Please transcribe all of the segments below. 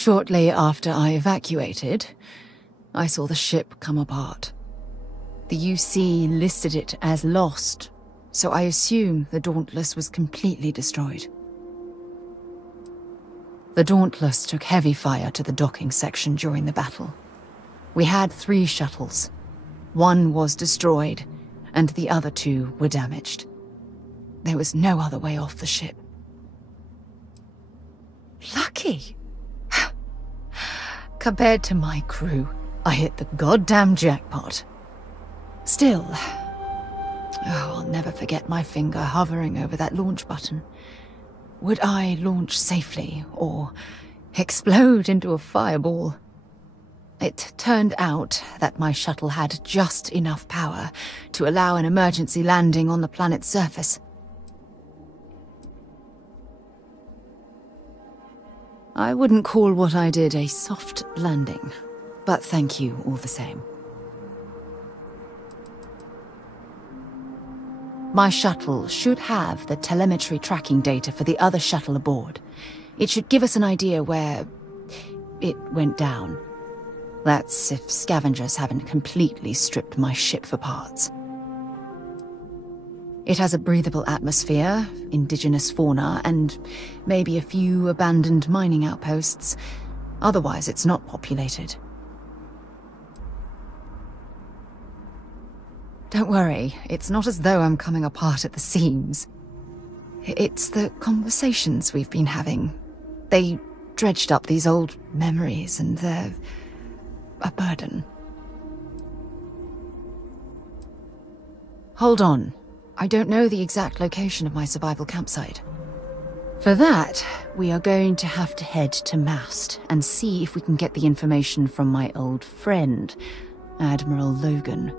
Shortly after I evacuated, I saw the ship come apart. The UC listed it as lost, so I assume the Dauntless was completely destroyed. The Dauntless took heavy fire to the docking section during the battle. We had 3 shuttles. One was destroyed, and the other 2 were damaged. There was no other way off the ship. Lucky! Compared to my crew, I hit the goddamn jackpot. Still, I'll never forget my finger hovering over that launch button. Would I launch safely, or explode into a fireball? It turned out that my shuttle had just enough power to allow an emergency landing on the planet's surface. I wouldn't call what I did a soft landing, but thank you all the same. My shuttle should have the telemetry tracking data for the other shuttle aboard. It should give us an idea where it went down. That's if scavengers haven't completely stripped my ship for parts. It has a breathable atmosphere, indigenous fauna, and maybe a few abandoned mining outposts. Otherwise, it's not populated. Don't worry, it's not as though I'm coming apart at the seams. It's the conversations we've been having. They dredged up these old memories, and they're a burden. Hold on. I don't know the exact location of my survival campsite. For that, we are going to have to head to Mast and see if we can get the information from my old friend, Admiral Logan.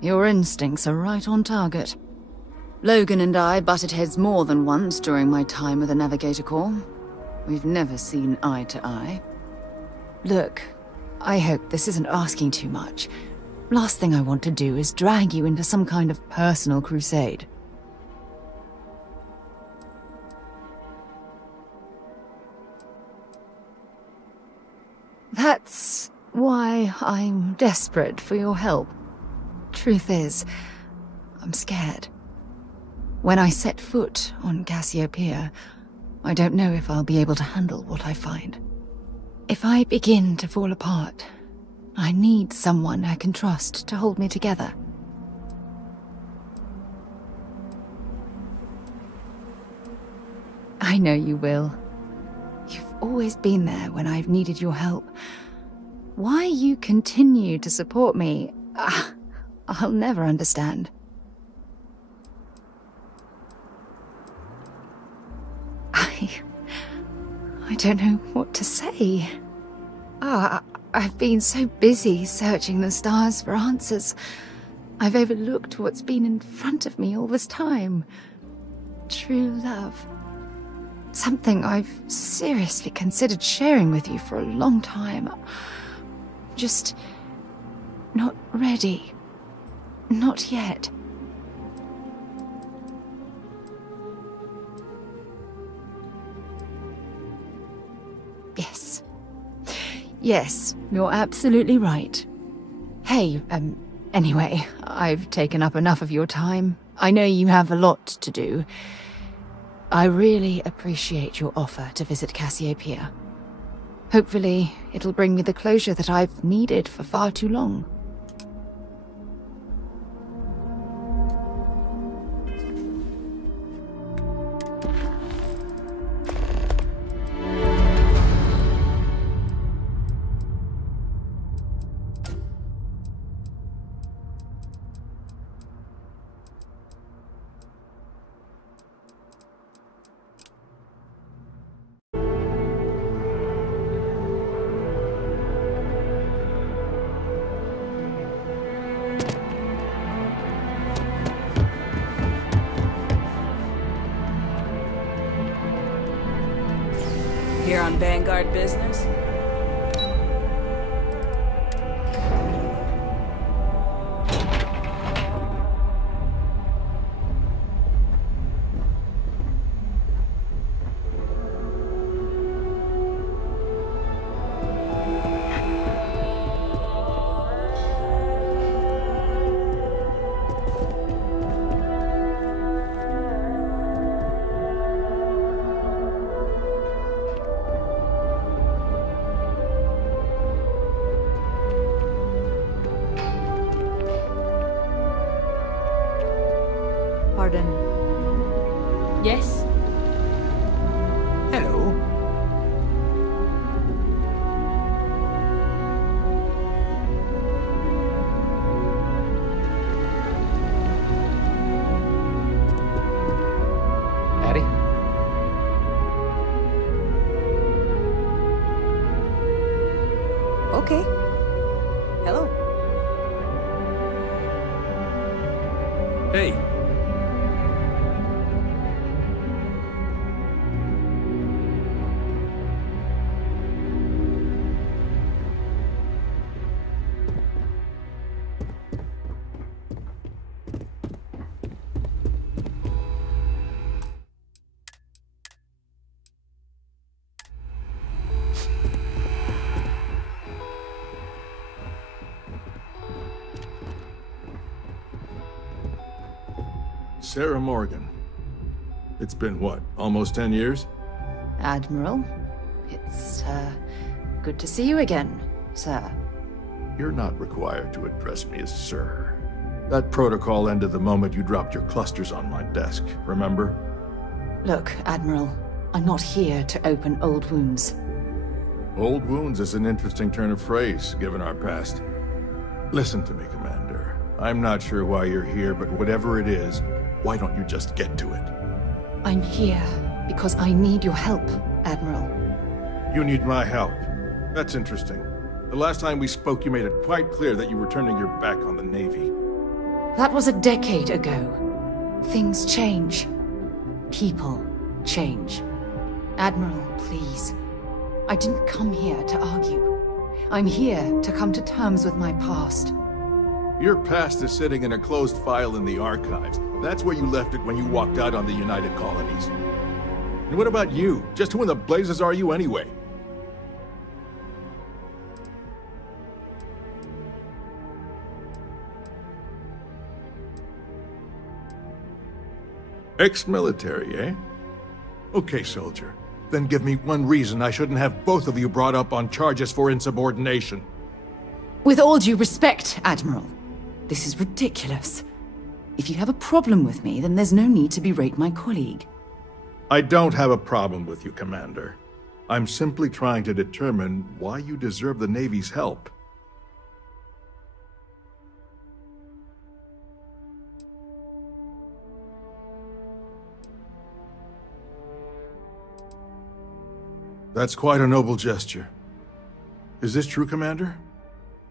Your instincts are right on target. Logan and I butted heads more than once during my time with the Navigator Corps. We've never seen eye to eye. Look, I hope this isn't asking too much. Last thing I want to do is drag you into some kind of personal crusade. That's why I'm desperate for your help. Truth is, I'm scared. When I set foot on Cassiopeia, I don't know if I'll be able to handle what I find. If I begin to fall apart, I need someone I can trust to hold me together. I know you will. You've always been there when I've needed your help. Why you continue to support me, I'll never understand. I don't know what to say. I've been so busy searching the stars for answers. I've overlooked what's been in front of me all this time. True love. Something I've seriously considered sharing with you for a long time. Just not ready. Not yet. Yes. Yes, you're absolutely right. Hey, anyway, I've taken up enough of your time. I know you have a lot to do. I really appreciate your offer to visit Cassiopeia. Hopefully, it'll bring me the closure that I've needed for far too long. Here on Vanguard business? Yes? Hello. Addy? Okay. Hello. Hey. Sarah Morgan. It's been, what, almost 10 years? Admiral, it's, good to see you again, sir. You're not required to address me as sir. That protocol ended the moment you dropped your clusters on my desk, remember? Look, Admiral, I'm not here to open old wounds. Old wounds is an interesting turn of phrase, given our past. Listen to me, Commander. I'm not sure why you're here, but whatever it is, why don't you just get to it? I'm here because I need your help, Admiral. You need my help. That's interesting. The last time we spoke, you made it quite clear that you were turning your back on the Navy. That was a decade ago. Things change. People change. Admiral, please. I didn't come here to argue. I'm here to come to terms with my past. Your past is sitting in a closed file in the archives. That's where you left it when you walked out on the United Colonies. And what about you? Just who in the blazes are you anyway? Ex-military, eh? Okay, soldier. Then give me one reason I shouldn't have both of you brought up on charges for insubordination. With all due respect, Admiral, this is ridiculous. If you have a problem with me, then there's no need to berate my colleague. I don't have a problem with you, Commander. I'm simply trying to determine why you deserve the Navy's help. That's quite a noble gesture. Is this true, Commander?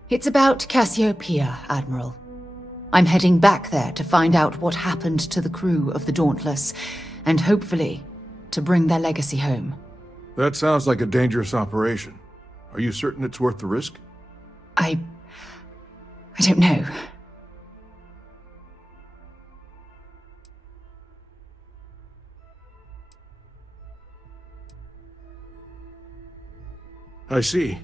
It's about Cassiopeia, Admiral. I'm heading back there to find out what happened to the crew of the Dauntless, and hopefully, to bring their legacy home. That sounds like a dangerous operation. Are you certain it's worth the risk? I don't know. I see.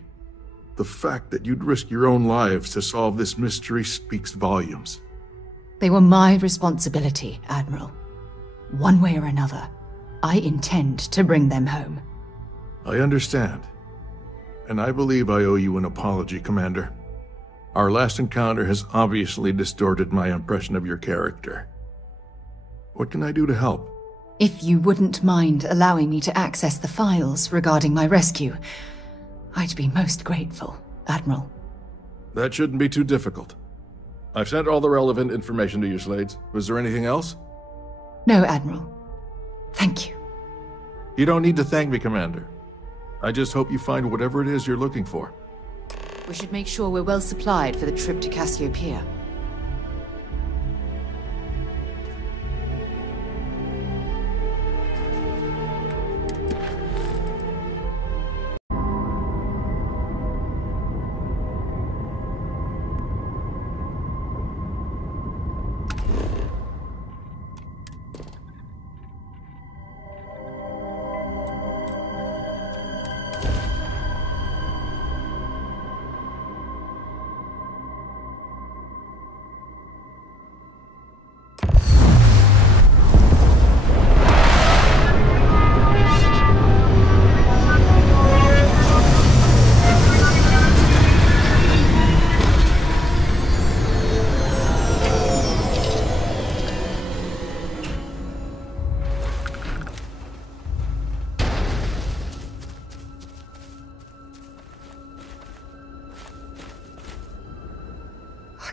The fact that you'd risk your own lives to solve this mystery speaks volumes. They were my responsibility, Admiral. One way or another, I intend to bring them home. I understand. And I believe I owe you an apology, Commander. Our last encounter has obviously distorted my impression of your character. What can I do to help? If you wouldn't mind allowing me to access the files regarding my rescue, I'd be most grateful, Admiral. That shouldn't be too difficult. I've sent all the relevant information to you, Slades. Was there anything else? No, Admiral. Thank you. You don't need to thank me, Commander. I just hope you find whatever it is you're looking for. We should make sure we're well supplied for the trip to Cassiopeia.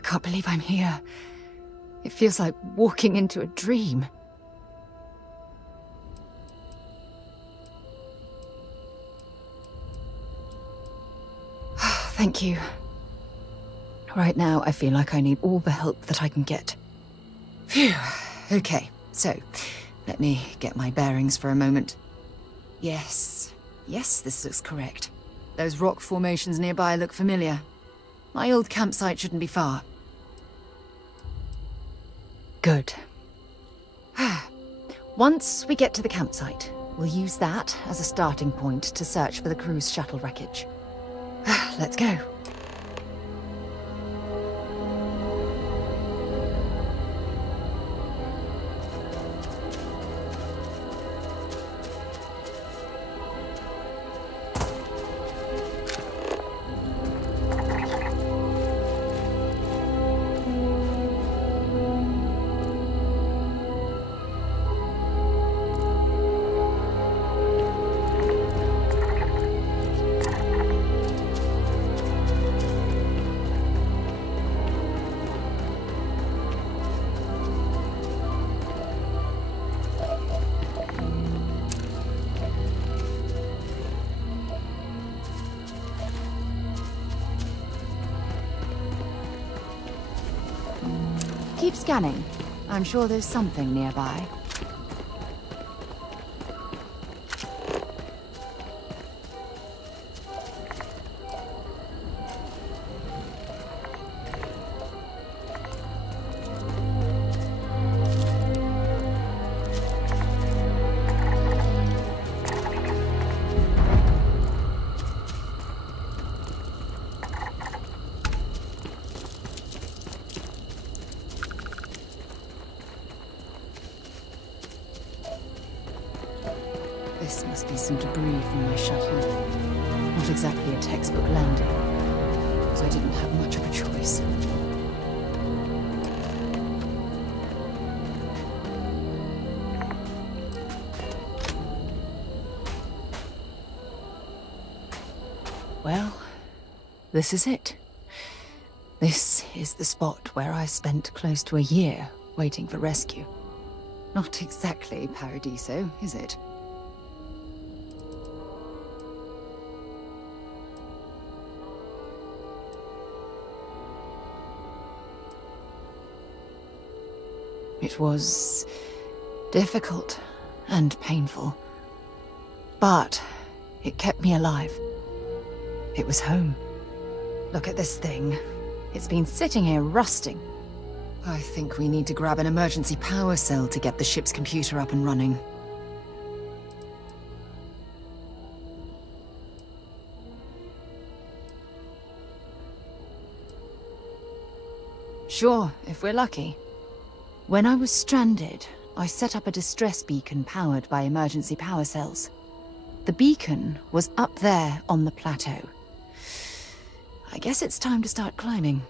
can't believe I'm here. It feels like walking into a dream. Thank you. Right now, I feel like I need all the help that I can get. Phew. Okay, so let me get my bearings for a moment. Yes, this looks correct. Those rock formations nearby look familiar. My old campsite shouldn't be far. Good. Once we get to the campsite, we'll use that as a starting point to search for the cruise shuttle wreckage. Let's go. Keep scanning. I'm sure there's something nearby. This must be some debris from my shuttle. Not exactly a textbook landing, because I didn't have much of a choice. Well, this is it. This is the spot where I spent close to a year waiting for rescue. Not exactly Paradiso, is it? It was difficult and painful, but it kept me alive. It was home. Look at this thing. It's been sitting here rusting. I think we need to grab an emergency power cell to get the ship's computer up and running. Sure, if we're lucky. When I was stranded, I set up a distress beacon powered by emergency power cells. The beacon was up there on the plateau. I guess it's time to start climbing.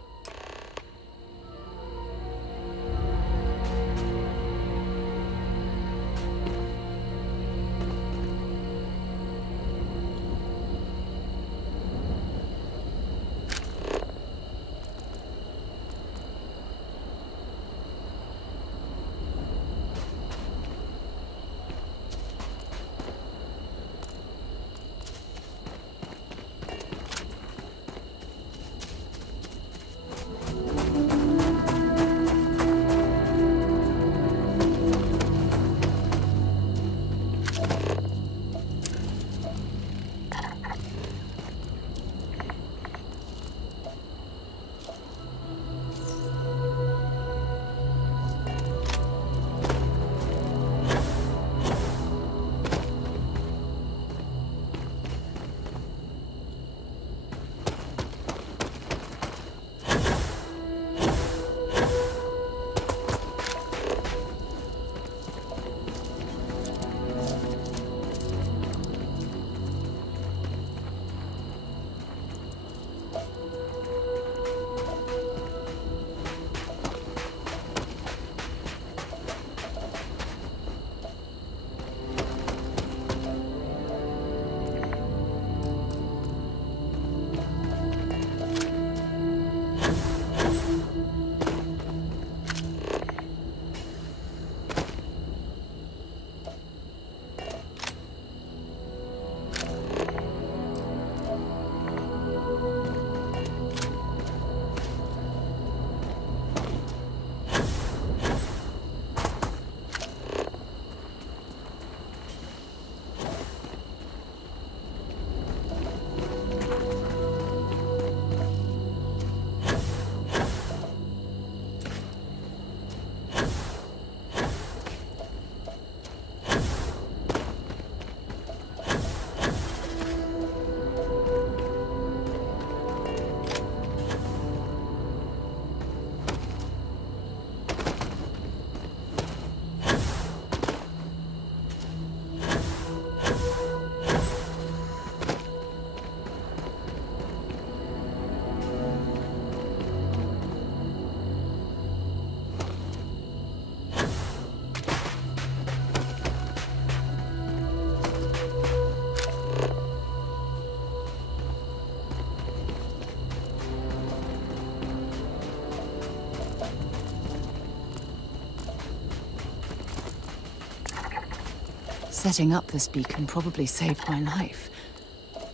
Setting up this beacon probably saved my life.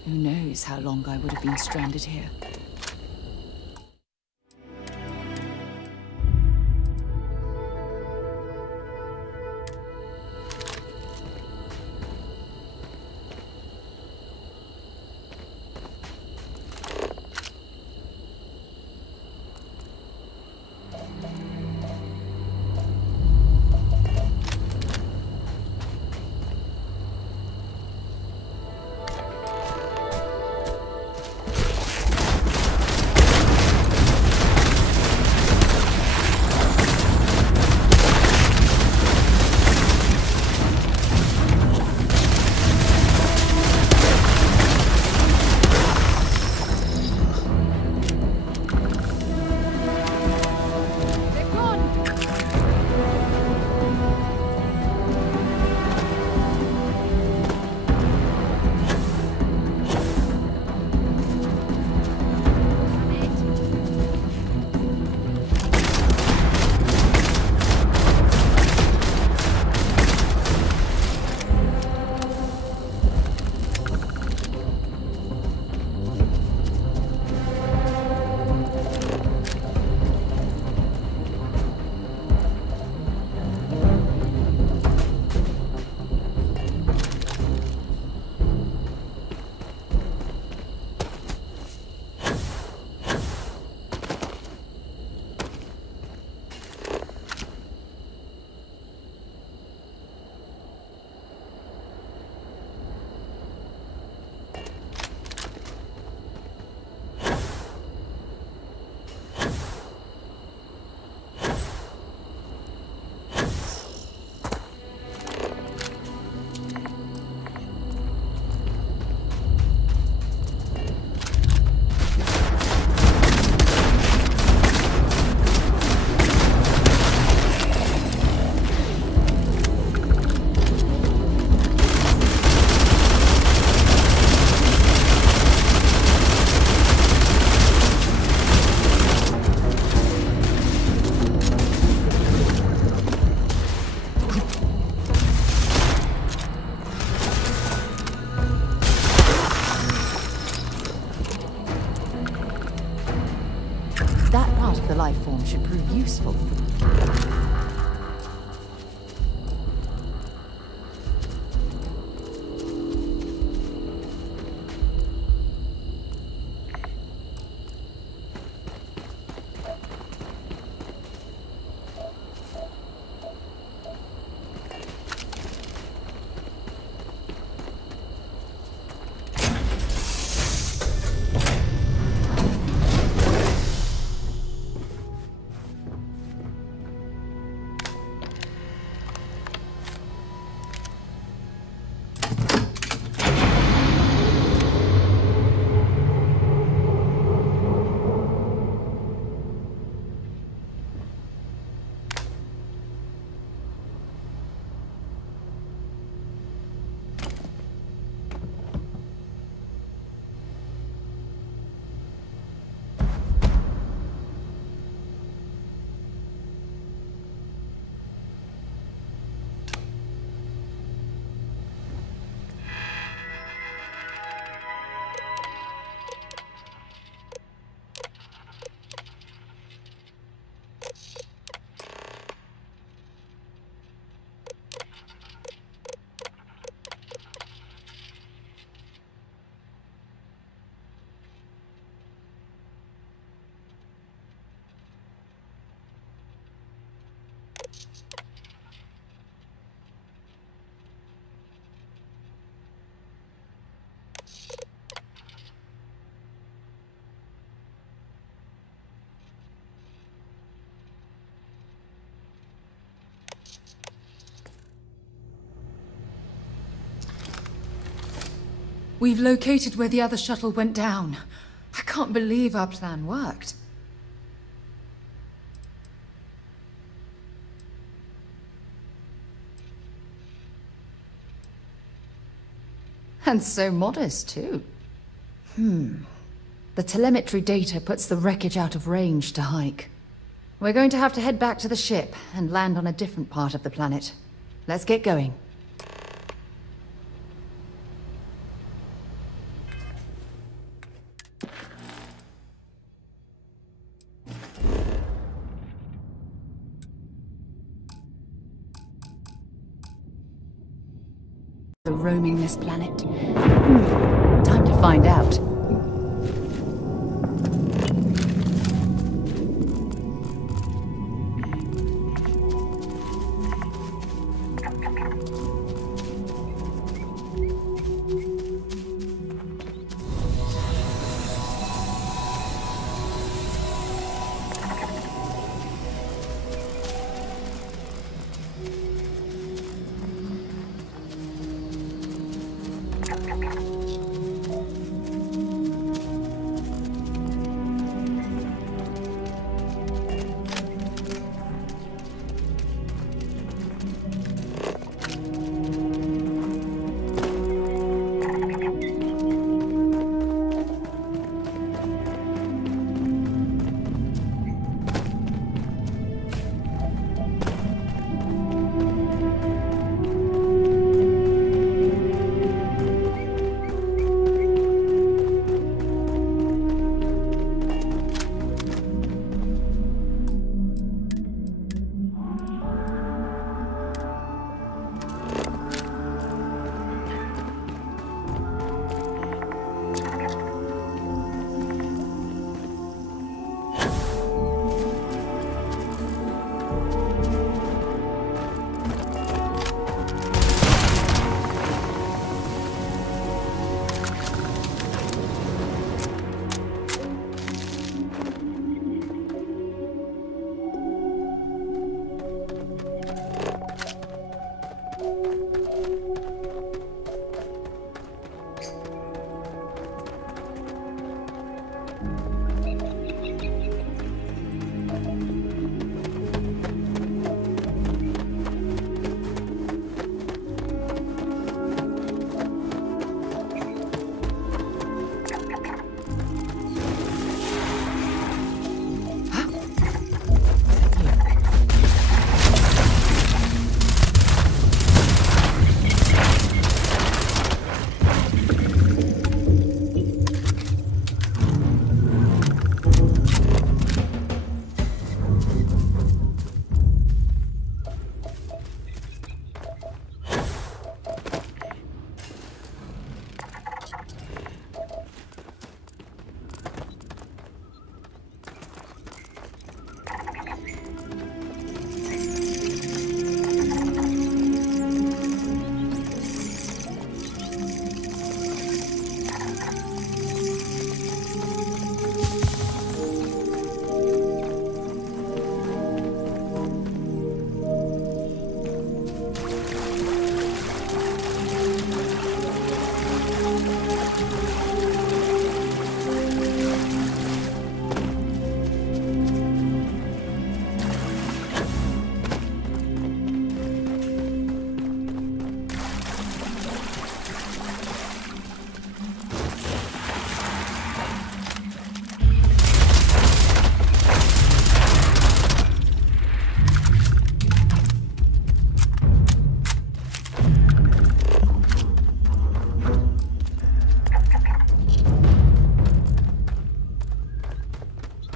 Who knows how long I would have been stranded here. Life form should prove useful. We've located where the other shuttle went down. I can't believe our plan worked. And so modest, too. The telemetry data puts the wreckage out of range to hike. We're going to have to head back to the ship and land on a different part of the planet. Let's get going. roaming this planet? Time to find out.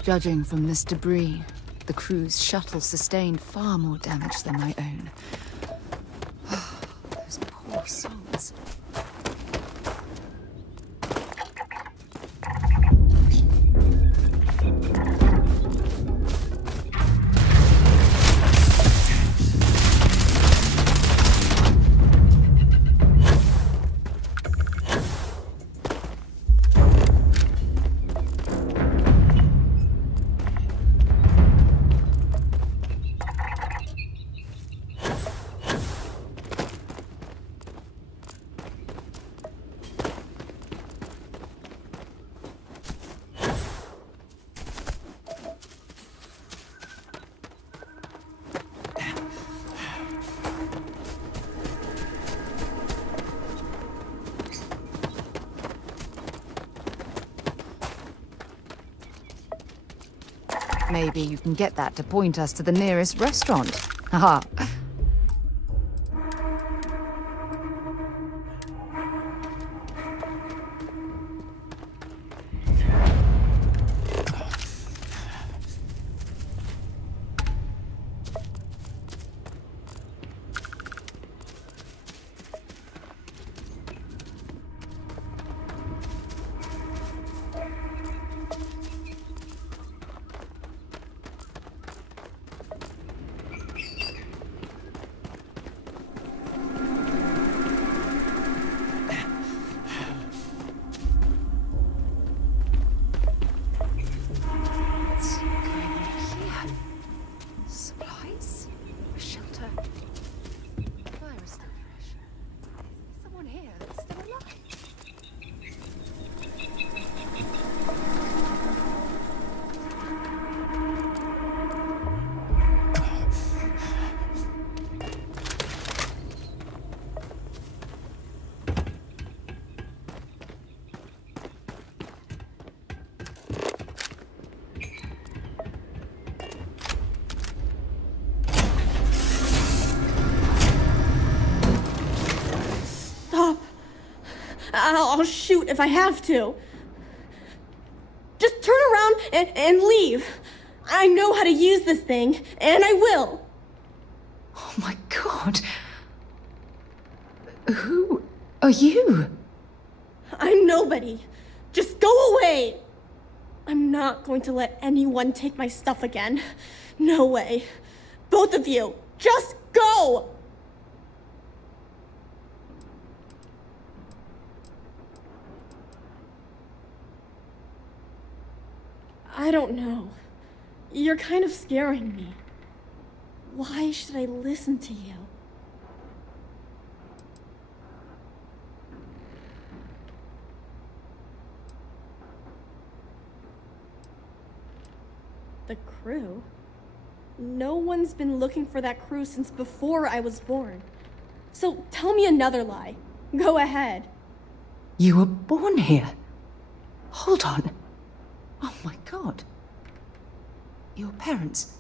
Judging from this debris, the crew's shuttle sustained far more damage than my own. Those poor souls. Maybe you can get that to point us to the nearest restaurant. Haha. I'll shoot if I have to. Just turn around and leave. I know how to use this thing, and I will. Oh my God. Who are you? I'm nobody. Just go away. I'm not going to let anyone take my stuff again. No way. Both of you, just go! I don't know. You're kind of scaring me. Why should I listen to you? The crew? No one's been looking for that crew since before I was born. So tell me another lie. Go ahead. You were born here? Hold on. Oh my God. Your parents,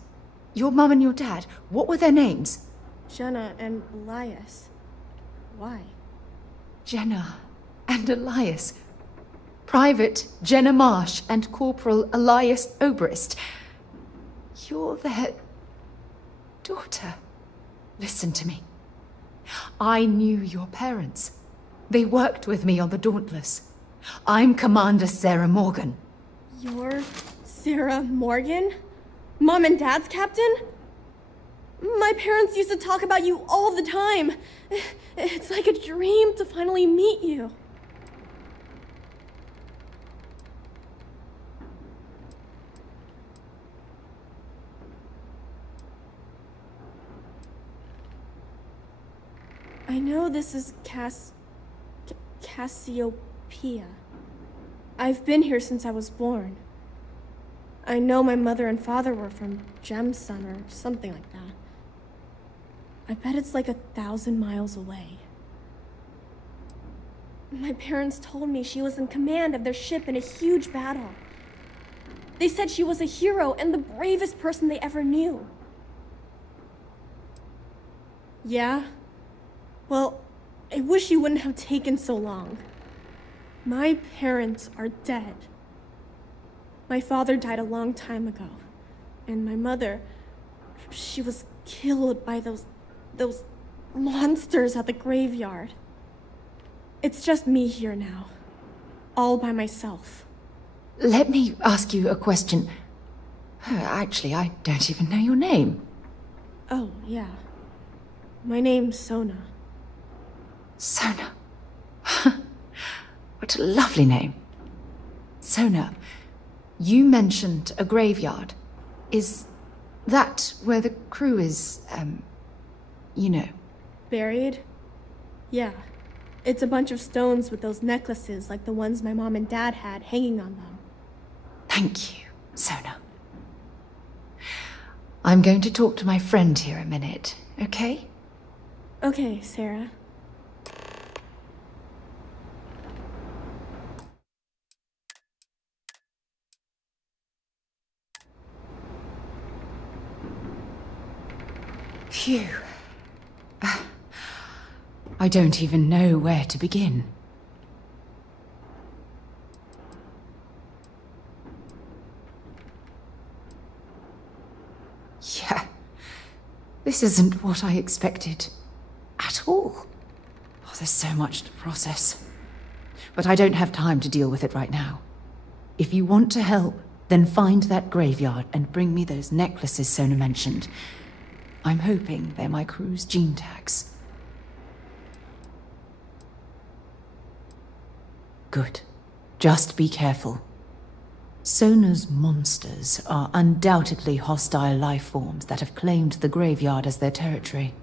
your mum and your dad, what were their names? Jenna and Elias. Why? Jenna and Elias. Private Jenna Marsh and Corporal Elias Obrist. You're their daughter. Listen to me. I knew your parents. They worked with me on the Dauntless. I'm Commander Sarah Morgan. You're Sarah Morgan? Mom and Dad's captain? My parents used to talk about you all the time. It's like a dream to finally meet you. I know this is Cassiopeia. I've been here since I was born. I know my mother and father were from Gemsun or something like that. I bet it's like 1,000 miles away. My parents told me she was in command of their ship in a huge battle. They said she was a hero and the bravest person they ever knew. Yeah? Well, I wish you wouldn't have taken so long. My parents are dead. My father died a long time ago, and my mother, she was killed by those monsters at the graveyard. It's just me here now, all by myself. Let me ask you a question. Actually, I don't even know your name. Oh, yeah. My name's Sona. Sona. What a lovely name. Sona, you mentioned a graveyard. Is that where the crew is, you know? Buried? Yeah. It's a bunch of stones with those necklaces like the ones my mom and dad had hanging on them. Thank you, Sona. I'm going to talk to my friend here a minute, okay? Okay, Sarah. Phew. I don't even know where to begin. Yeah. This isn't what I expected. At all. Oh, there's so much to process. But I don't have time to deal with it right now. If you want to help, then find that graveyard and bring me those necklaces Sona mentioned. I'm hoping they're my crew's gene tags. Good. Just be careful. Sona's monsters are undoubtedly hostile life forms that have claimed the graveyard as their territory.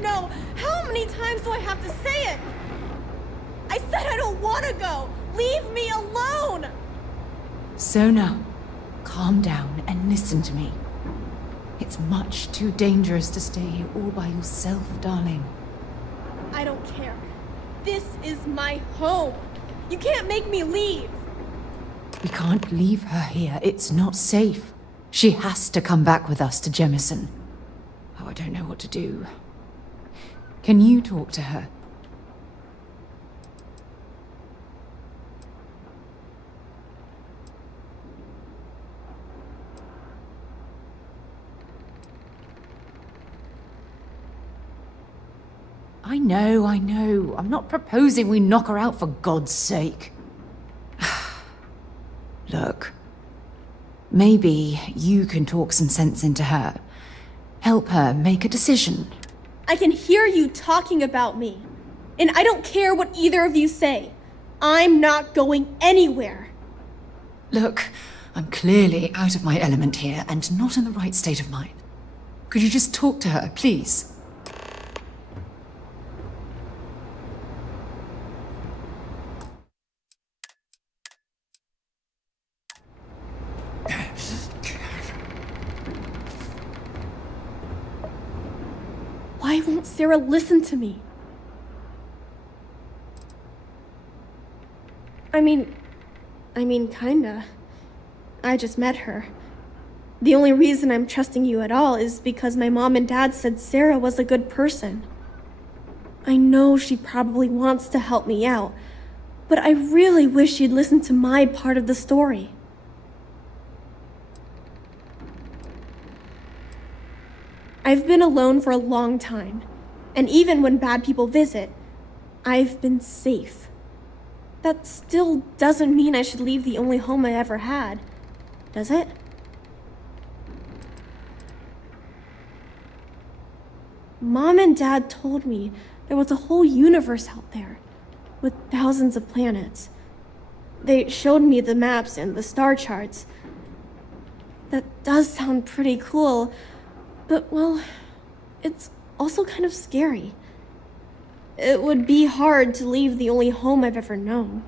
No! How many times do I have to say it? I said I don't want to go! Leave me alone! So now, calm down and listen to me. It's much too dangerous to stay here all by yourself, darling. I don't care. This is my home. You can't make me leave. We can't leave her here. It's not safe. She has to come back with us to Jemison. Oh, I don't know what to do. Can you talk to her? I know. I'm not proposing we knock her out for God's sake. Look, maybe you can talk some sense into her. Help her make a decision. I can hear you talking about me. And I don't care what either of you say. I'm not going anywhere. Look, I'm clearly out of my element here and not in the right state of mind. Could you just talk to her, please? Why won't Sarah listen to me? I mean, kinda. I just met her. The only reason I'm trusting you at all is because my mom and dad said Sarah was a good person. I know she probably wants to help me out, but I really wish she'd listen to my part of the story. I've been alone for a long time, and even when bad people visit, I've been safe. That still doesn't mean I should leave the only home I ever had, does it? Mom and Dad told me there was a whole universe out there, with thousands of planets. They showed me the maps and the star charts. That does sound pretty cool, but, well, it's also kind of scary. It would be hard to leave the only home I've ever known.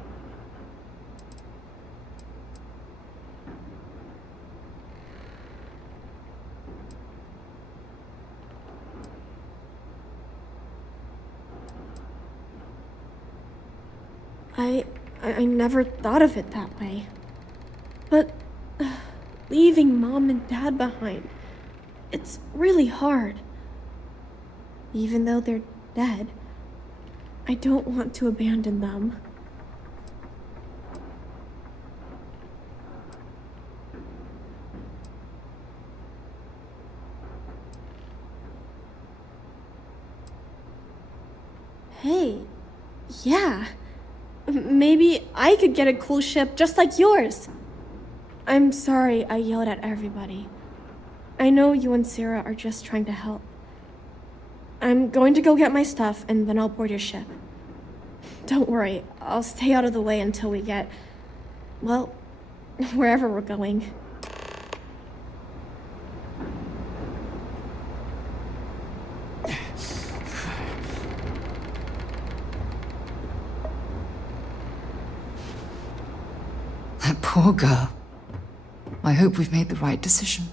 I never thought of it that way. But leaving Mom and Dad behind, it's really hard. Even though they're dead, I don't want to abandon them. Hey, yeah. Maybe I could get a cool ship just like yours. I'm sorry I yelled at everybody. I know you and Sarah are just trying to help. I'm going to go get my stuff and then I'll board your ship. Don't worry, I'll stay out of the way until we get, well, wherever we're going. That poor girl. I hope we've made the right decision.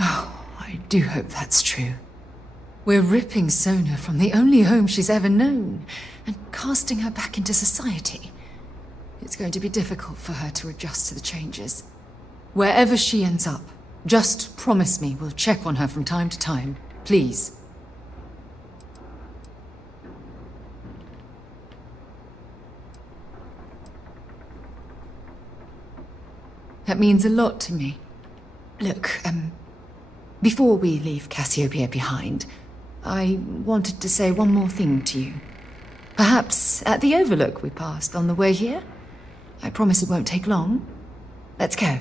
Oh, I do hope that's true. We're ripping Sona from the only home she's ever known and casting her back into society. It's going to be difficult for her to adjust to the changes. Wherever she ends up, just promise me we'll check on her from time to time, please. That means a lot to me. Look, before we leave Cassiopeia behind, I wanted to say one more thing to you. Perhaps at the overlook we passed on the way here? I promise it won't take long. Let's go.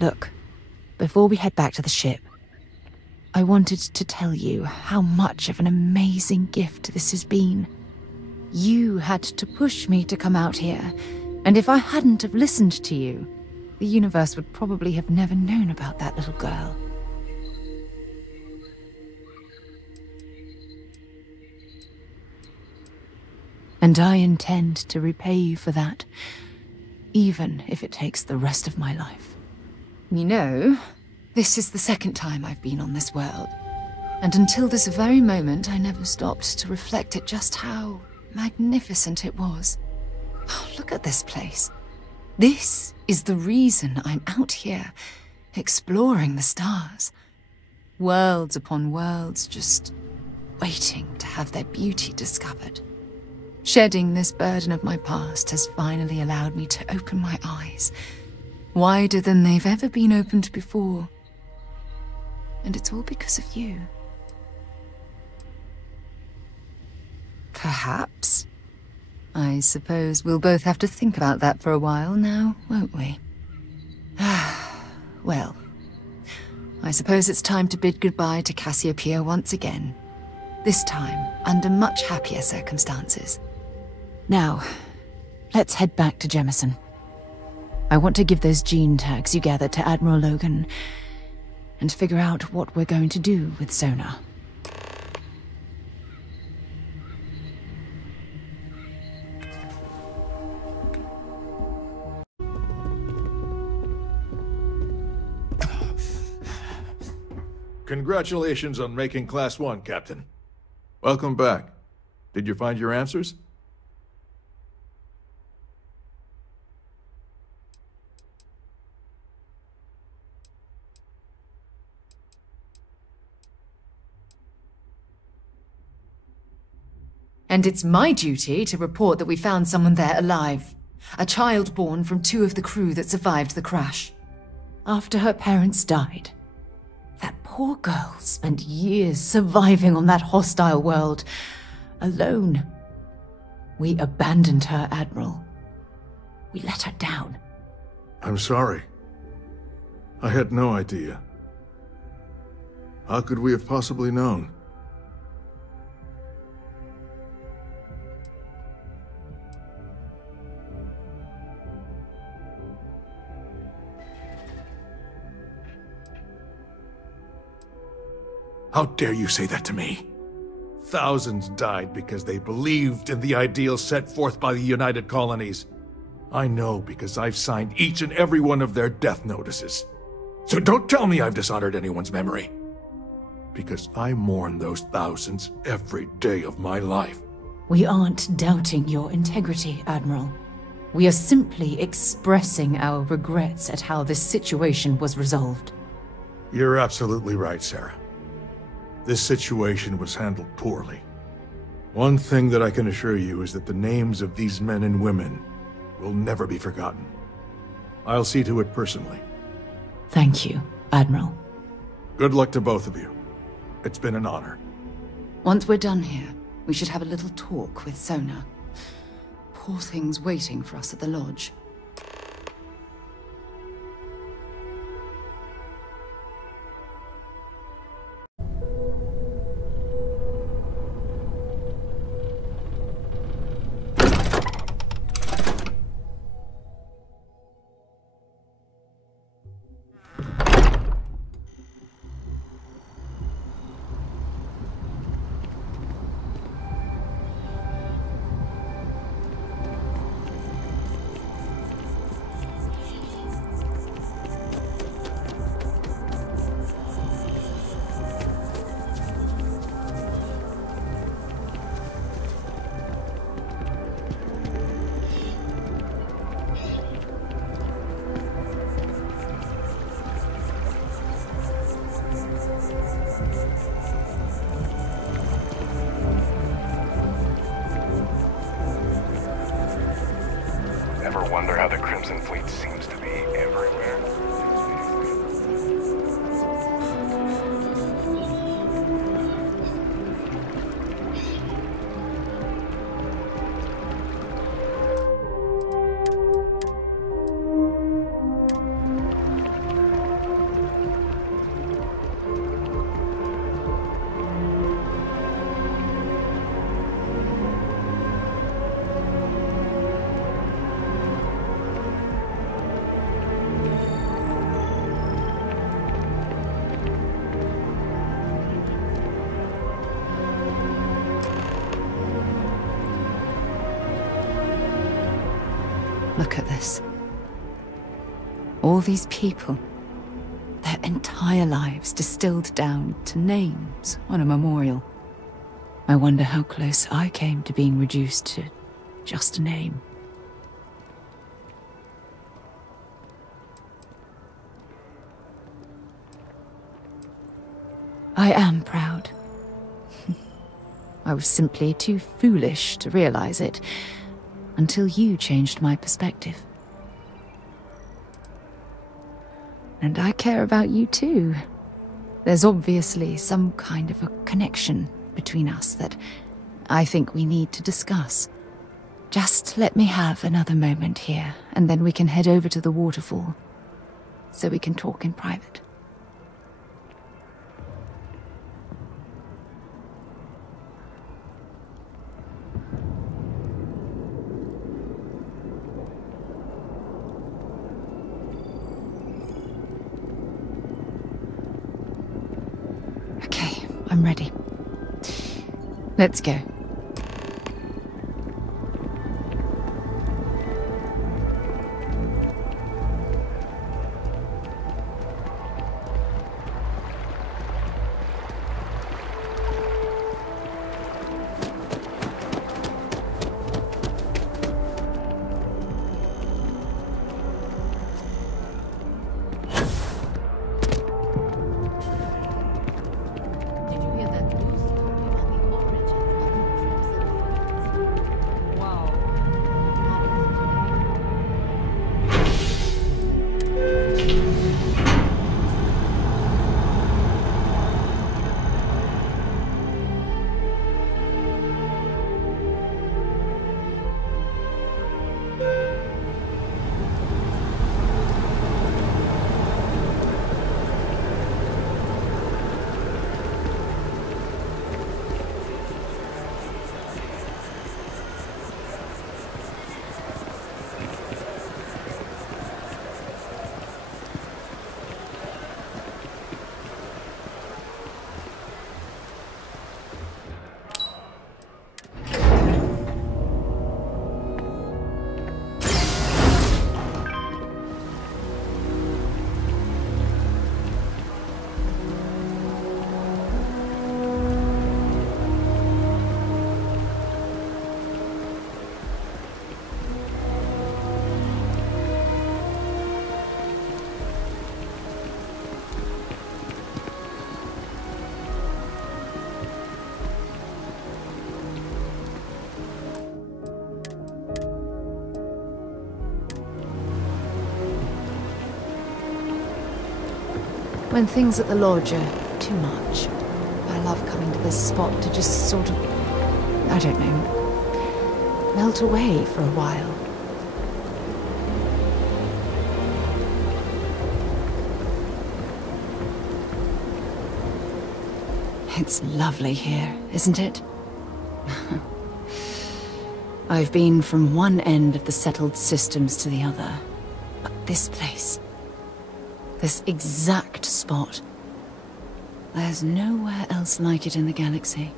Look, before we head back to the ship, I wanted to tell you how much of an amazing gift this has been. You had to push me to come out here, and if I hadn't have listened to you, the universe would probably have never known about that little girl. And I intend to repay you for that, even if it takes the rest of my life. You know, this is the second time I've been on this world, and until this very moment I never stopped to reflect at just how magnificent it was. Oh, look at this place. This is the reason I'm out here, exploring the stars. Worlds upon worlds just waiting to have their beauty discovered. Shedding this burden of my past has finally allowed me to open my eyes, wider than they've ever been opened before. And it's all because of you. Perhaps. I suppose we'll both have to think about that for a while now, won't we? Well, I suppose it's time to bid goodbye to Cassiopeia once again. This time, under much happier circumstances. Now, let's head back to Jemison. I want to give those gene tags you gathered to Admiral Logan and figure out what we're going to do with Sona. Congratulations on making Class 1, Captain. Welcome back. Did you find your answers? And it's my duty to report that we found someone there alive. A child born from 2 of the crew that survived the crash. after her parents died. That poor girl spent years surviving on that hostile world, alone. We abandoned her, Admiral. We let her down. I'm sorry. I had no idea. How could we have possibly known? How dare you say that to me? Thousands died because they believed in the ideals set forth by the United Colonies. I know because I've signed each and every one of their death notices. So don't tell me I've dishonored anyone's memory. Because I mourn those thousands every day of my life. We aren't doubting your integrity, Admiral. We are simply expressing our regrets at how this situation was resolved. You're absolutely right, Sarah. This situation was handled poorly. One thing that I can assure you is that the names of these men and women will never be forgotten. I'll see to it personally. Thank you, Admiral. Good luck to both of you. It's been an honor. Once we're done here, we should have a little talk with Sona. Poor thing's waiting for us at the lodge. Ever wonder how the Crimson Fleet seems to be everywhere? Look at this. All these people, their entire lives distilled down to names on a memorial. I wonder how close I came to being reduced to just a name. I am proud. I was simply too foolish to realize it, until you changed my perspective. And I care about you too. There's obviously some kind of a connection between us that I think we need to discuss. Just let me have another moment here, and then we can head over to the waterfall, so we can talk in private. I'm ready. Let's go. When things at the lodge are too much, I love coming to this spot to just sort of, I don't know, melt away for a while. It's lovely here, isn't it? I've been from one end of the settled systems to the other, but this place, this exact spot, there's nowhere else like it in the galaxy.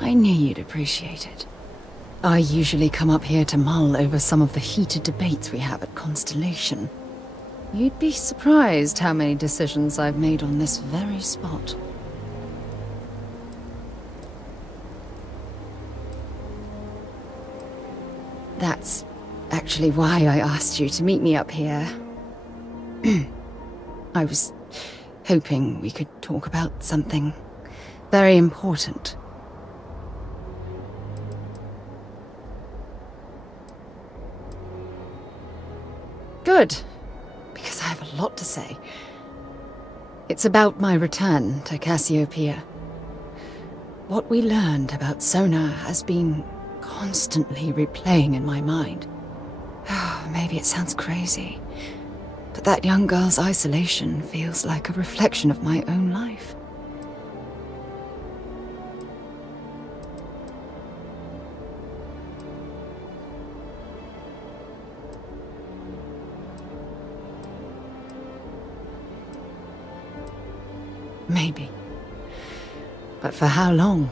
I knew you'd appreciate it. I usually come up here to mull over some of the heated debates we have at Constellation. You'd be surprised how many decisions I've made on this very spot. That's actually why I asked you to meet me up here. I was hoping we could talk about something very important. Good, because I have a lot to say. It's about my return to Cassiopeia. What we learned about Sona has been constantly replaying in my mind. Maybe it sounds crazy, but that young girl's isolation feels like a reflection of my own life. Maybe. But for how long?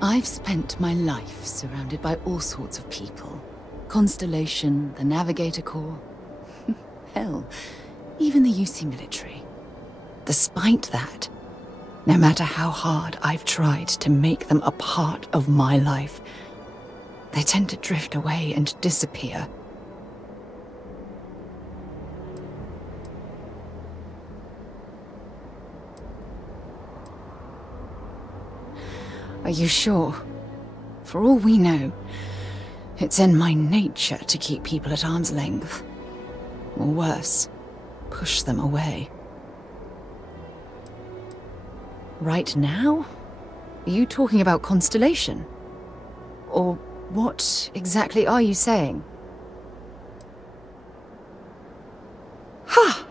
I've spent my life surrounded by all sorts of people. Constellation, the Navigator Corps. Hell, even the UC military. Despite that, no matter how hard I've tried to make them a part of my life, they tend to drift away and disappear. Are you sure? For all we know, it's in my nature to keep people at arm's length. Or worse, push them away. Right now? Are you talking about Constellation? Or what exactly are you saying? Ha!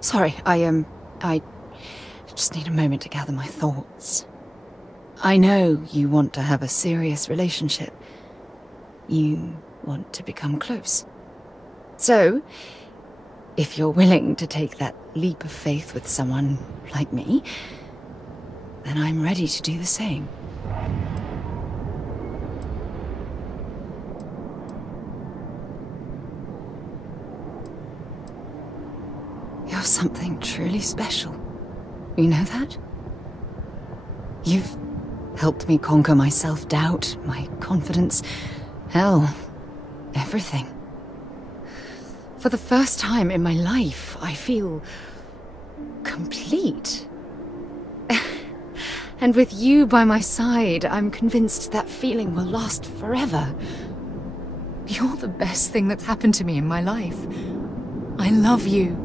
Sorry, I just need a moment to gather my thoughts. I know you want to have a serious relationship. You want to become close. So, if you're willing to take that leap of faith with someone like me, then I'm ready to do the same. You're something truly special. You know that? You've helped me conquer my self-doubt, my confidence, hell, everything. For the first time in my life, I feel complete. And with you by my side, I'm convinced that feeling will last forever. You're the best thing that's happened to me in my life. I love you.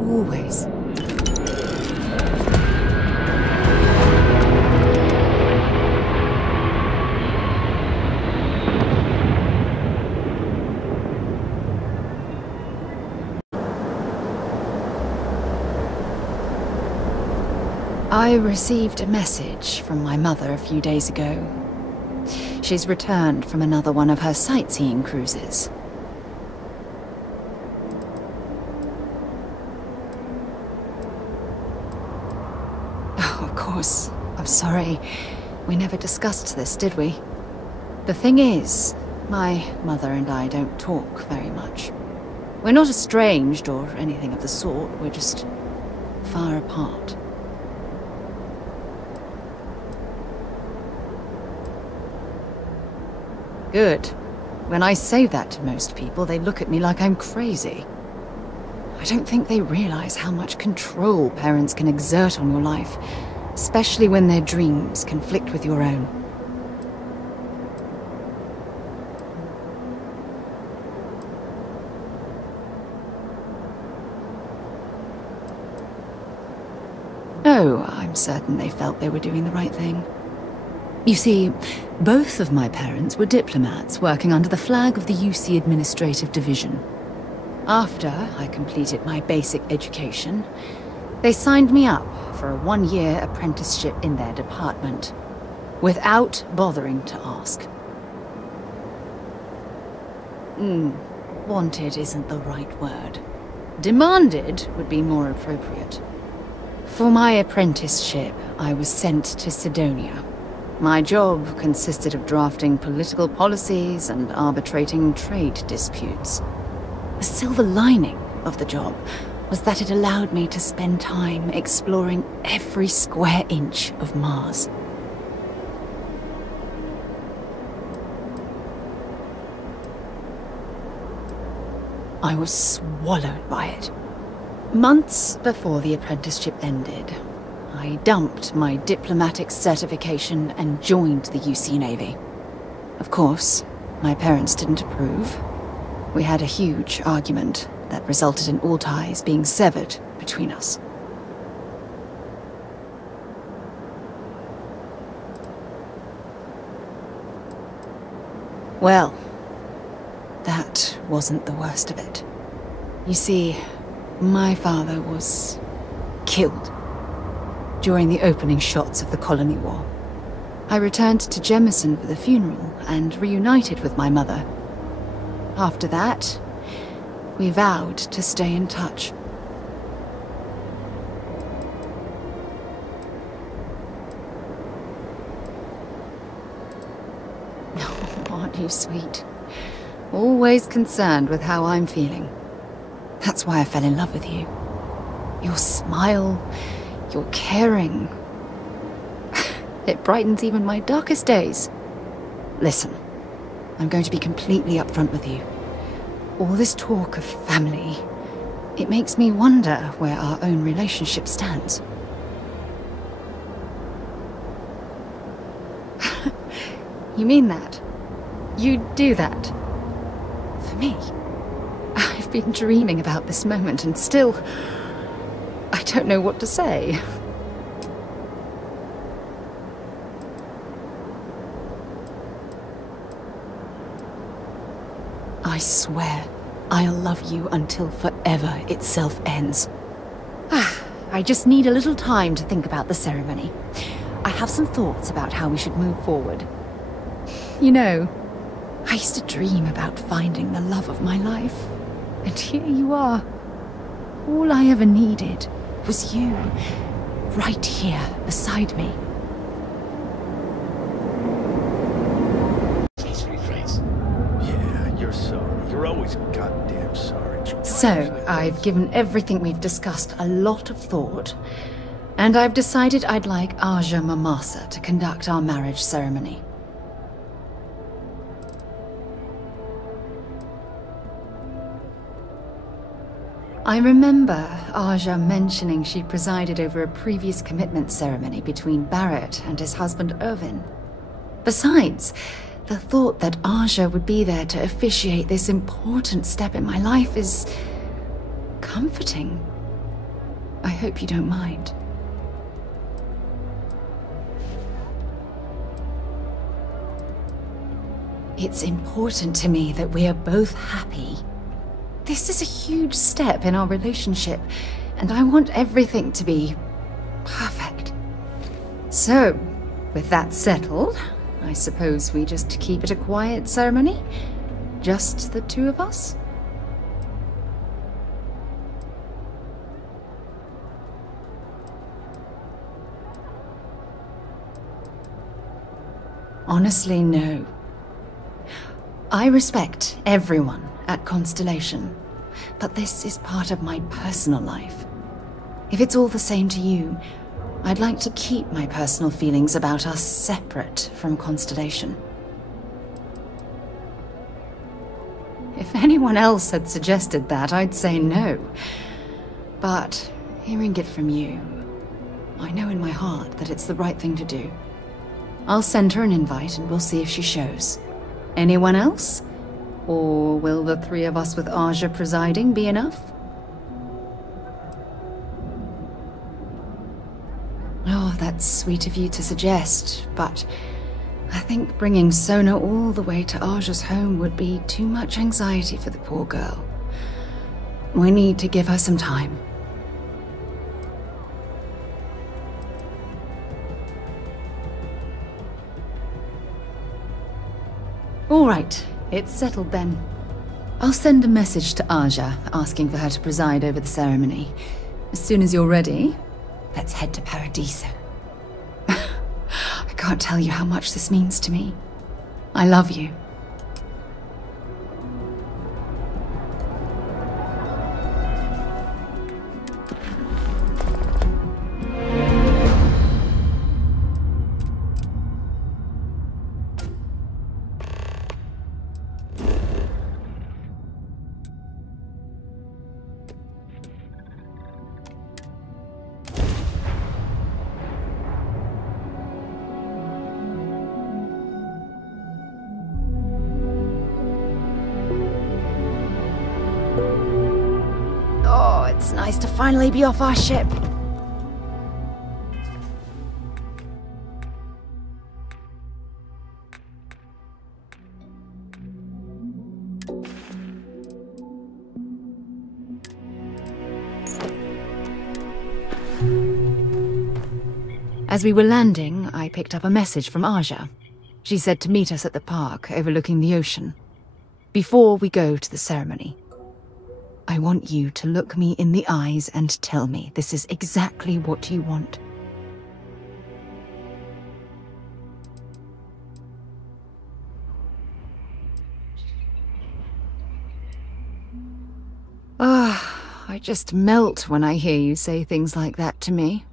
Always. I received a message from my mother a few days ago. She's returned from another one of her sightseeing cruises. Oh, of course. I'm sorry. We never discussed this, did we? The thing is, my mother and I don't talk very much. We're not estranged or anything of the sort. We're just far apart. Good. When I say that to most people, they look at me like I'm crazy. I don't think they realize how much control parents can exert on your life, especially when their dreams conflict with your own. no, I'm certain they felt they were doing the right thing. You see, both of my parents were diplomats working under the flag of the UC Administrative Division. After I completed my basic education, they signed me up for a one-year apprenticeship in their department, without bothering to ask. Wanted isn't the right word. Demanded would be more appropriate. For my apprenticeship, I was sent to Cydonia. My job consisted of drafting political policies and arbitrating trade disputes. The silver lining of the job was that it allowed me to spend time exploring every square inch of Mars. I was swallowed by it. Months before the apprenticeship ended, I dumped my diplomatic certification and joined the UC Navy. Of course, my parents didn't approve. We had a huge argument that resulted in all ties being severed between us. Well, that wasn't the worst of it. You see, my father was killed during the opening shots of the Colony War. I returned to Jemison for the funeral and reunited with my mother. After that, we vowed to stay in touch. Aren't you sweet? Always concerned with how I'm feeling. That's why I fell in love with you. Your smile, your caring. It brightens even my darkest days. Listen, I'm going to be completely upfront with you. All this talk of family, it makes me wonder where our own relationship stands. You mean that? You'd do that? For me? I've been dreaming about this moment and still, I don't know what to say. I swear, I'll love you until forever itself ends. I just need a little time to think about the ceremony. I have some thoughts about how we should move forward. You know, I used to dream about finding the love of my life. And here you are. All I ever needed was you, right here beside me. Yeah, you're sorry. You're always goddamn sorry. So, I've given everything we've discussed a lot of thought, and I've decided I'd like Aja Mamasa to conduct our marriage ceremony. I remember Aja mentioning she presided over a previous commitment ceremony between Barrett and his husband Irvin. Besides, the thought that Aja would be there to officiate this important step in my life is comforting. I hope you don't mind. It's important to me that we are both happy. This is a huge step in our relationship, and I want everything to be perfect. So, with that settled, I suppose we just keep it a quiet ceremony? Just the two of us? Honestly, no. I respect everyone at Constellation, but this is part of my personal life. If it's all the same to you, I'd like to keep my personal feelings about us separate from Constellation. If anyone else had suggested that, I'd say no. But hearing it from you, I know in my heart that it's the right thing to do. I'll send her an invite and we'll see if she shows. Anyone else? Or will the three of us with Aja presiding be enough? That's sweet of you to suggest, but I think bringing Sona all the way to Aja's home would be too much anxiety for the poor girl. We need to give her some time. All right, it's settled then. I'll send a message to Aja asking for her to preside over the ceremony. As soon as you're ready, let's head to Paradiso. I can't tell you how much this means to me. I love you. It's nice to finally be off our ship. As we were landing, I picked up a message from Aja. She said to meet us at the park overlooking the ocean. Before we go to the ceremony, I want you to look me in the eyes and tell me this is exactly what you want. I just melt when I hear you say things like that to me.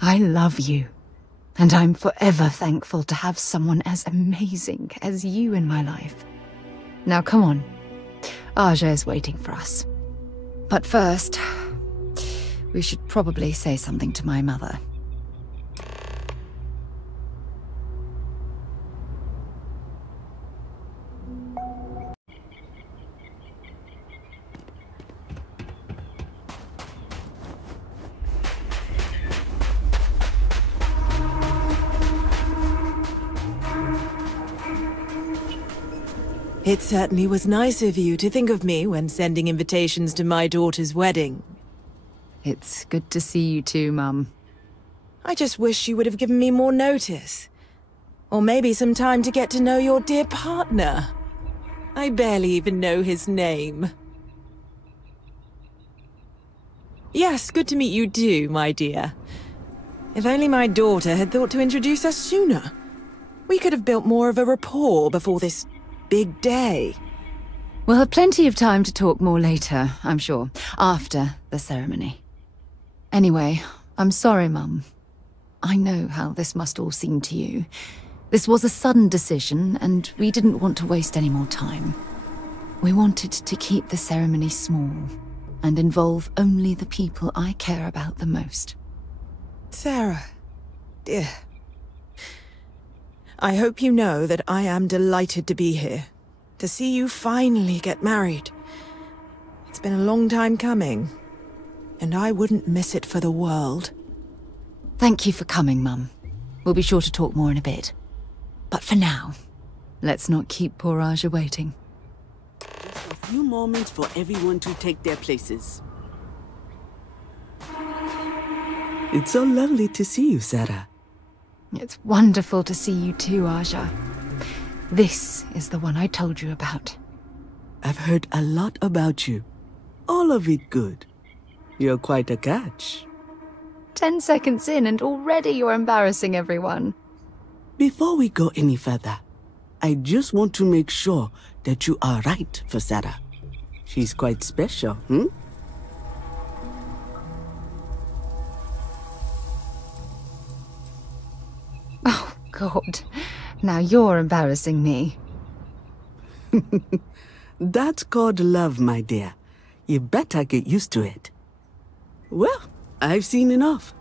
I love you, and I'm forever thankful to have someone as amazing as you in my life. Now come on. Aja is waiting for us. But first, we should probably say something to my mother. It certainly was nice of you to think of me when sending invitations to my daughter's wedding. It's good to see you too, Mum. I just wish you would have given me more notice. Or maybe some time to get to know your dear partner. I barely even know his name. Yes, good to meet you too, my dear. If only my daughter had thought to introduce us sooner. We could have built more of a rapport before this big day. We'll have plenty of time to talk more later, I'm sure, after the ceremony. Anyway, I'm sorry, Mum. I know how this must all seem to you. This was a sudden decision, and we didn't want to waste any more time. We wanted to keep the ceremony small, and involve only the people I care about the most. Sarah, dear. I hope you know that I am delighted to be here, to see you finally get married. It's been a long time coming, and I wouldn't miss it for the world. Thank you for coming, Mum. We'll be sure to talk more in a bit. But for now, let's not keep poor Aja waiting. Just a few moments for everyone to take their places. It's so lovely to see you, Sarah. It's wonderful to see you too, Aja. This is the one I told you about. I've heard a lot about you. All of it good. You're quite a catch. 10 seconds in and already you're embarrassing everyone. Before we go any further, I just want to make sure that you are right for Sarah. She's quite special, Oh, God. Now you're embarrassing me. That's called love, my dear. You better get used to it. Well, I've seen enough.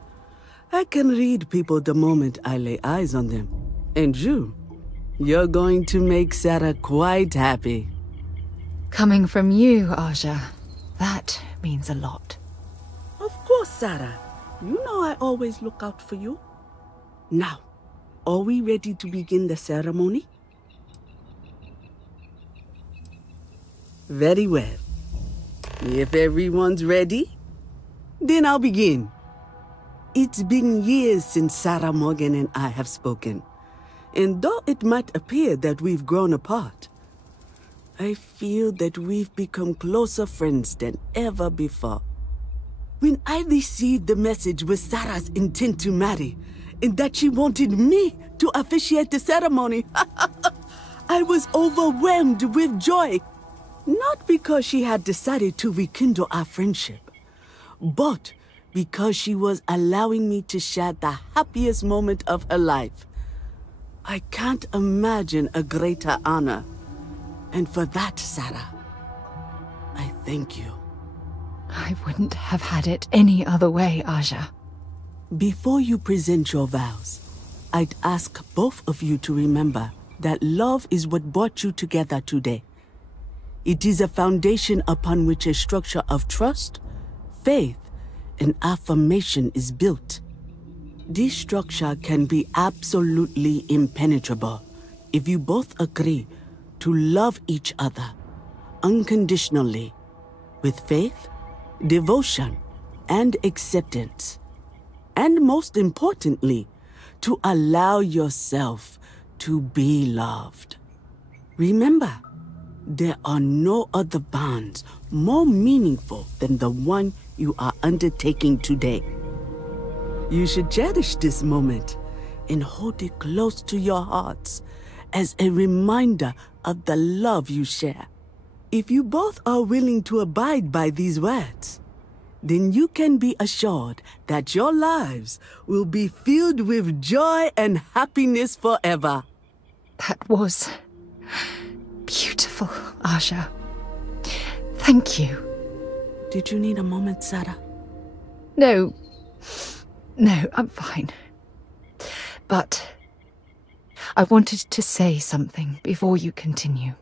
I can read people the moment I lay eyes on them. And you're going to make Sarah quite happy. Coming from you, Aja, that means a lot. Of course, Sarah. You know I always look out for you. Now, are we ready to begin the ceremony? Very well. If everyone's ready, then I'll begin. It's been years since Sarah Morgan and I have spoken. And though it might appear that we've grown apart, I feel that we've become closer friends than ever before. When I received the message with Sarah's intent to marry, and that she wanted me to officiate the ceremony, I was overwhelmed with joy. Not because she had decided to rekindle our friendship, but because she was allowing me to share the happiest moment of her life. I can't imagine a greater honor. And for that, Sarah, I thank you. I wouldn't have had it any other way, Aja. Before you present your vows, I'd ask both of you to remember that love is what brought you together today. It is a foundation upon which a structure of trust, faith, and affirmation is built. This structure can be absolutely impenetrable if you both agree to love each other unconditionally, with faith, devotion, and acceptance. And most importantly, to allow yourself to be loved. Remember, there are no other bonds more meaningful than the one you are undertaking today. You should cherish this moment and hold it close to your hearts as a reminder of the love you share. If you both are willing to abide by these words, then you can be assured that your lives will be filled with joy and happiness forever. That was beautiful, Aja. Thank you. Did you need a moment, Sarah? No, I'm fine. But I wanted to say something before you continue.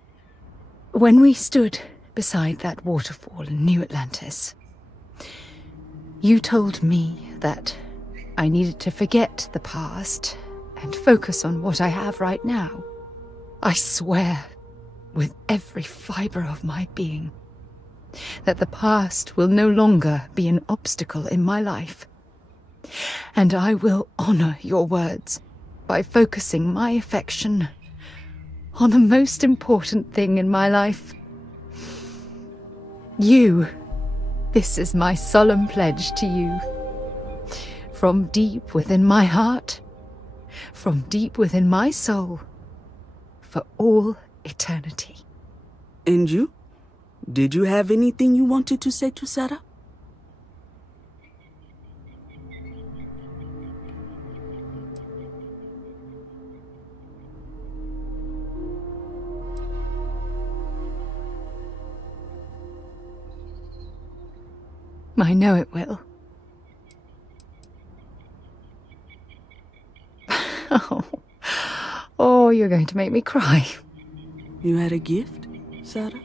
When we stood beside that waterfall in New Atlantis, you told me that I needed to forget the past and focus on what I have right now. I swear, with every fiber of my being, that the past will no longer be an obstacle in my life. And I will honor your words by focusing my affection on the most important thing in my life. You. This is my solemn pledge to you. From deep within my heart, from deep within my soul, for all eternity. And you? Did you have anything you wanted to say to Sarah? I know it will. Oh, you're going to make me cry. You had a gift, Sarah?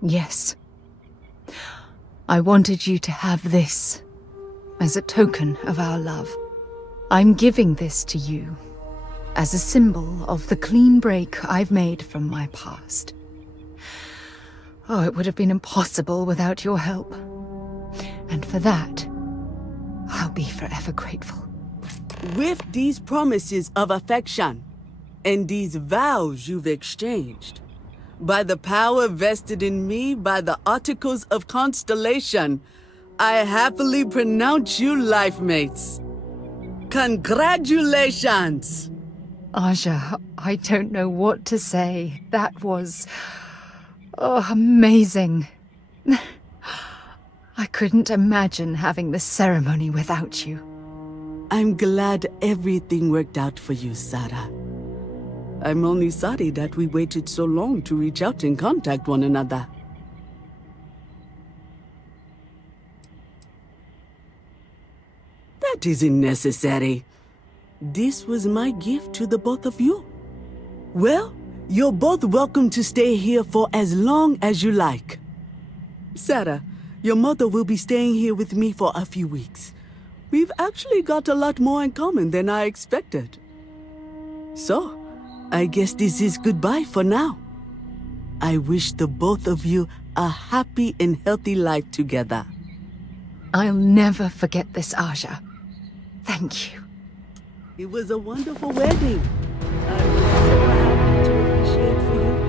Yes. I wanted you to have this as a token of our love. I'm giving this to you as a symbol of the clean break I've made from my past. Oh, it would have been impossible without your help. And for that, I'll be forever grateful. With these promises of affection and these vows you've exchanged, by the power vested in me by the Articles of Constellation, I happily pronounce you life mates. Congratulations! Aja, I don't know what to say. That was... amazing. I couldn't imagine having the ceremony without you. I'm glad everything worked out for you, Sarah. I'm only sorry that we waited so long to reach out and contact one another. That isn't necessary. This was my gift to the both of you. Well, you're both welcome to stay here for as long as you like. Sarah, your mother will be staying here with me for a few weeks. We've actually got a lot more in common than I expected. So, I guess this is goodbye for now. I wish the both of you a happy and healthy life together. I'll never forget this, Aja. Thank you. It was a wonderful wedding. I was so happy to officiate for you.